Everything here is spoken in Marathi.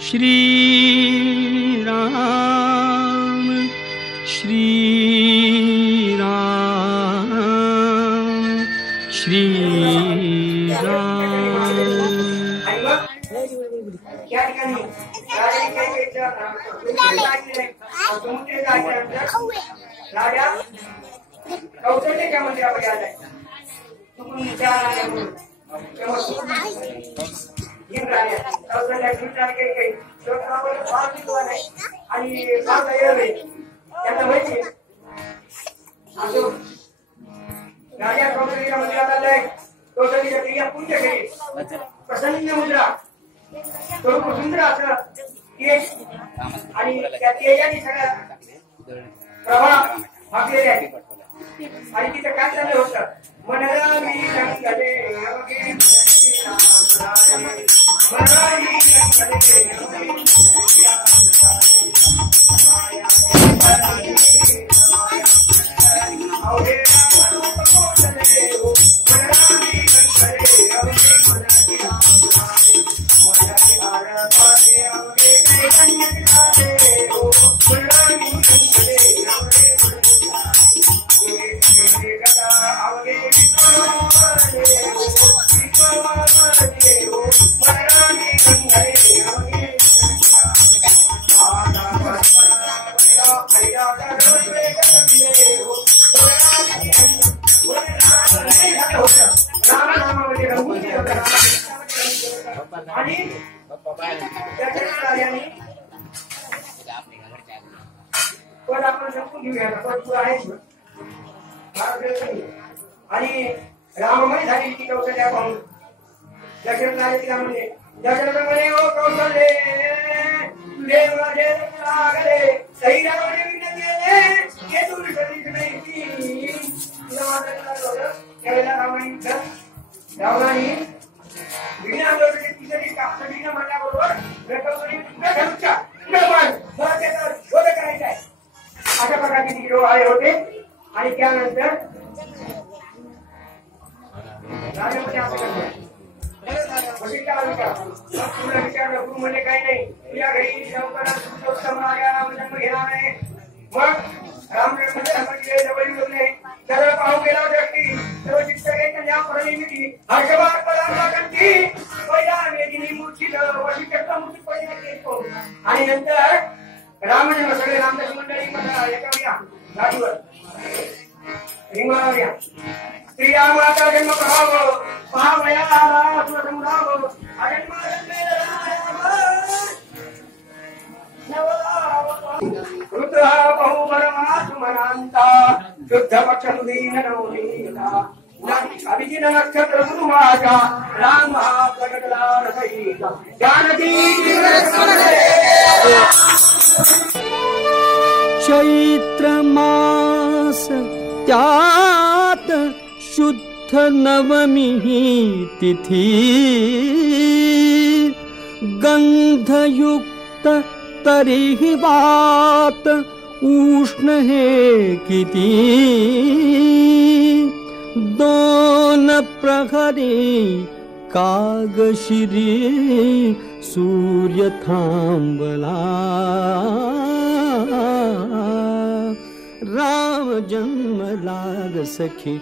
श्री राम श्री राम श्री राम। कौशल्याच्या मंदिरामध्ये आलाय आणि त्यांना माहिती राजा कौशल्याच्या मंदिरात आलाय। कौशल्याच्या क्रिया पूज्य केली प्रसन्न मुद्रा स्वरूप सुंदर असं तेज आणि त्या तेजाने सगळ्या प्रभा भागलेले आहे। आणि तिथं काय चाललं होतं मनरा मी रंगले अवघे मनरा मी रंगले पण आपण समजून घेऊया आणि राममय झाली ती कौशल्या पाहून दशरथ तिला म्हणजे दशरथ म्हणे ओ कौशल्ये तुझे माझे लागले सही रावणे विनंती आहे हे तू विसरलीच नाही तुला माझं त्यावेळेला रावणाने विना आंदोलनाची तिसरी कापडीनं म्हणल्याबरोबर घालूच्या मला त्याचा शोध करायचा आहे अशा प्रकारचे तिकडे आले होते। आणि त्यानंतर राजामध्ये असं करतो तुला विचारलं गुरु म्हणजे काही नाही तुझ्या घरी उत्तम जन्म घेणार आहे। मग रामचंद्र जवळ बोलले सर्व पाहू गेला व्यक्ती सर्व शिक्षक या परिमिती हर्षभार पदार्थांची पहिला मेदिनी मूर्छित वशिष्ठ मूर्ती पहिला आणि नंतर रामजन्म सगळे रामदास मंडळी एका गाडीवर रिंगणावर या श्रीरामाचा जन्म प्रभाव महावया संग्राम ऋतु बहुमरमात्मनांता शुद्ध पक्षुदीन नवनीता अभिजिन नक्षत्र गुरुमाचा राम प्रकटला रसईता जानकी चैत्र मास त्यात शुद्ध नवमी तिथी गंधयुक्त तरीही वात उष्ण हे किती दोन प्रहरी कागशिरी सूर्य थांबला राम जन्मला ग सखी।